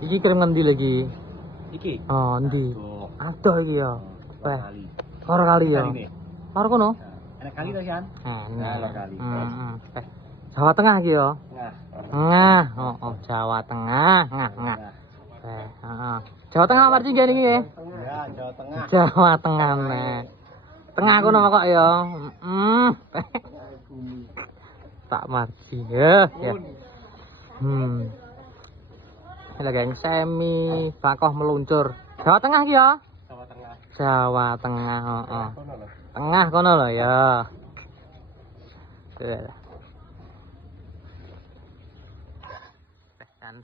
Iki kirim ngendi lagi? Iki. Oh, endi? Aduh iki ya. Wah. Kali. Ora kali ya. Ora kono? Enak kali to, Sian? Nah, kali. Jawa Tengah iki ya. Nah. Tengah. Oh, Jawa Tengah. Nah. Heeh. Jawa Tengah marji gini iki ya. Ya, Jawa Tengah. Jawa Tengah nah. Tengah kono kok ya. Tak marji ya. Ini geng semi bakoh meluncur. Jawa Tengah iki ya. Jawa Tengah. Jawa Tengah, heeh. Tengah kono lho ya. Dan